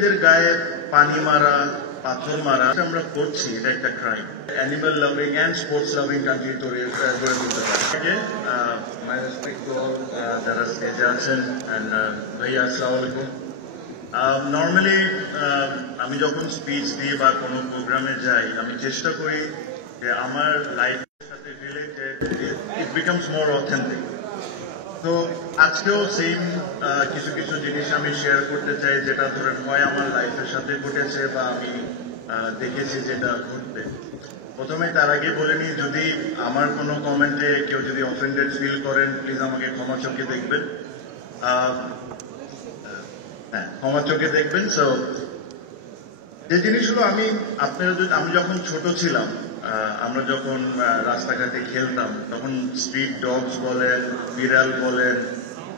এদের গায়ে পানি মারা, পাথর মারা আমরা করছি, এটা একটা crime. Animal loving and sports loving country গড়ে তুলতে পারে। মাই রেসপেক্ট টু অল যারা স্টেজে আছেন। ভাইয়া আসসালামু আলাইকুম। নর্মালি আমি যখন স্পিচ দিই বা কোনো প্রোগ্রামে যাই, আমি চেষ্টা করি যে আমার লাইফের সাথে related it becomes more authentic. তো আজকেও সেম কিছু কিছু জিনিস আমি শেয়ার করতে চাই, যেটা ধরেন হয় আমার লাইফের সাথে ঘটেছে বা আমি দেখেছি যেটা ঘটবে। প্রথমে তার আগে বলে নিই, যদি আমার কোনো কমেন্টে কেউ যদি অফেন্ডেড ফিল করেন, প্লিজ আমাকে ক্ষমা চোখে দেখবেন। হ্যাঁ, ক্ষমা চোখে দেখবেন। সো যে জিনিসগুলো আমি যখন ছোট ছিলাম, আমরা যখন রাস্তাঘাটে খেলতাম, তখন স্ট্রিট ডগস বলেন, বিড়াল বলেন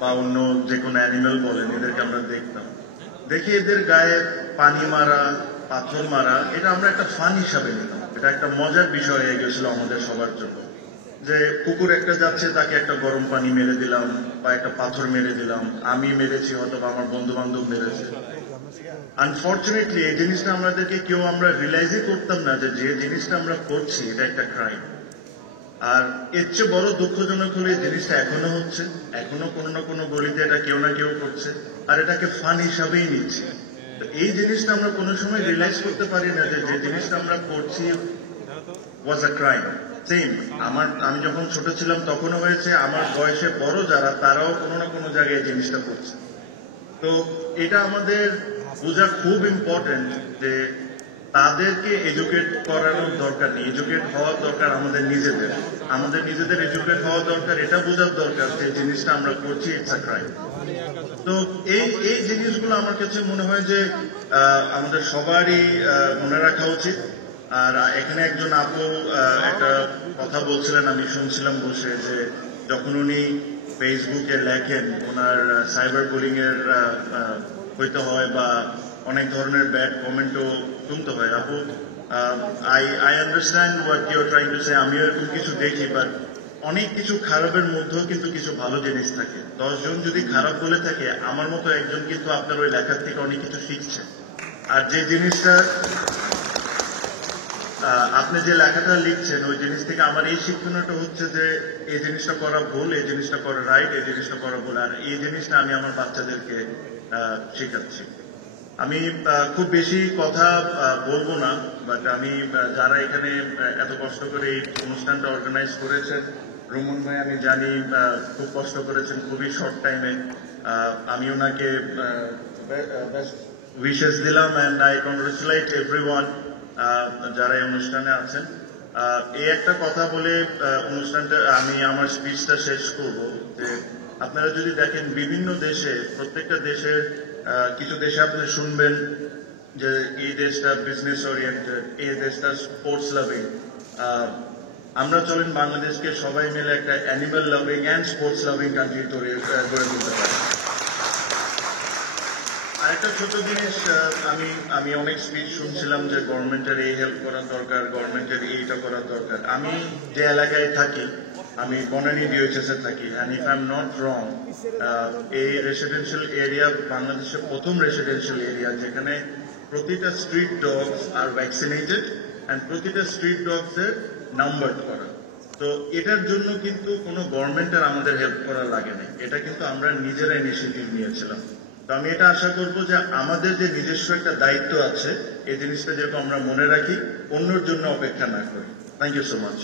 বা অন্য যে কোনো অ্যানিমেল বলেন, এদেরকে আমরা দেখি এদের গায়ে পানি মারা, পাথর মারা, এটা আমরা একটা ফান হিসাবে নিতাম। এটা একটা মজার বিষয় হয়ে গেছিল আমাদের সবার জন্য, যে কুকুর একটা যাচ্ছে, তাকে একটা গরম পানি মেরে দিলাম বা একটা পাথর মেরে দিলাম। আমি মেরেছি, হয়তো আমার বন্ধু বান্ধব মেরেছে। আনফর্চুনেটলি এই জিনিসটা আমাদেরকে আমরা রিয়েলাইজই করতাম না যে জিনিসটা আমরা করছি এটা একটা ক্রাইম। আর এর চেয়ে বড় দুঃখজনক হলে এই জিনিসটা এখনো হচ্ছে, এখনো কোনো না কোনো গলিতে এটা কেউ না কেউ করছে, আর এটাকে ফান হিসাবেই নিচ্ছে। তো এই জিনিসটা আমরা কোনো সময় রিয়েলাইজ করতে পারি না যে জিনিসটা আমরা করছি ওয়াজ আ ক্রাইম। সেম আমি যখন ছোট ছিলাম তখনও হয়েছে, আমার বয়সে বড় যারা, তারাও কোনো না কোনো জায়গায় জিনিসটা করছে। তো এটা আমাদের বোঝা খুব ইম্পর্টেন্ট যে তাদেরকে এডুকেট করানোর দরকার নেই, এডুকেট হওয়ার দরকার আমাদের নিজেদের এডুকেট হওয়া দরকার। এটা বোঝার দরকার যে জিনিসটা আমরা করছি ইটস আ ক্রাইম। তো এই জিনিসগুলো আমার কাছে মনে হয় যে আমাদের সবারই মনে রাখা উচিত। আর এখানে একজন আপু একটা কথা বলছিলেন, আমি শুনছিলাম বসে, যে যখন উনি ফেসবুকে লেখেন, ওনার সাইবার বুলিং এর হইতে হয় বা অনেক ধরনের ব্যাড কমেন্টও শুনতে হয়। আপু, I understand what you are trying to say. আমিও এরকম কিছু দেখি, বাট অনেক কিছু খারাপের মধ্যেও কিন্তু কিছু ভালো জিনিস থাকে। 10 জন যদি খারাপ বলে থাকে, আমার মতো একজন কিন্তু আপনার ওই লেখার থেকে অনেক কিছু শিখছে। আর যে জিনিসটা আপনি যে লেখাটা লিখছেন, ওই জিনিস থেকে আমার এই শিক্ষণটা হচ্ছে যে এই জিনিসটা করা ভুল, এই জিনিসটা করা রাইট, এই জিনিসটা করা ভুল। আর এই জিনিসটা আমি আমার বাচ্চাদেরকে শেখাচ্ছি। আমি খুব বেশি কথা বলবো না, বাট আমি যারা এখানে এত কষ্ট করে এই অনুষ্ঠানটা অর্গানাইজ করেছেন, রুমন ভাই আমি জানি খুব কষ্ট করেছেন, খুবই শর্ট টাইমে। আমি ওনাকে উইশেস দিলাম, অ্যান্ড আই কংগ্রেচুলেট এভরিওয়ান যারা এই অনুষ্ঠানে আছেন। এই একটা কথা বলে অনুষ্ঠানটা আমি আমার স্পিচটা শেষ করব, যে আপনারা যদি দেখেন বিভিন্ন দেশে, প্রত্যেকটা দেশের কিছু দেশে আপনি শুনবেন যে এই দেশটা বিজনেস ওরিয়েন্টেড, এই দেশটা স্পোর্টস লাভিং। আমরা চলেন বাংলাদেশকে সবাই মিলে একটা animal loving and sports loving country গড়ে তুলতে পারি। আরেকটা ছোট জিনিস, আমি অনেক স্পিচ শুনছিলাম যে গভর্নমেন্টের এই হেল্প করা দরকার, গভর্নমেন্টের এইটা করা দরকার। আমি যে এলাকায় থাকি, আমি বনানী ডিওএইচএস এ থাকি, and if I am not wrong, এই রেসিডেন্সিয়াল এরিয়া বাংলাদেশের প্রথম রেসিডেন্সিয়াল এরিয়া যেখানে প্রতিটা street dogs are vaccinated, and প্রতিটা স্ট্রিট ডগস এর নাম্বার করা। তো এটার জন্য কিন্তু কোনো গভর্নমেন্টের আমাদের হেল্প করা লাগে না, এটা কিন্তু আমরা নিজেরা ইনিশিয়েটিভ নিয়েছিলাম। তো আমি এটা আশা করবো যে আমাদের যে নিজস্ব একটা দায়িত্ব আছে, এই জিনিসটা যেরকম আমরা মনে রাখি, অন্যের জন্য অপেক্ষা না করি। Thank you so much.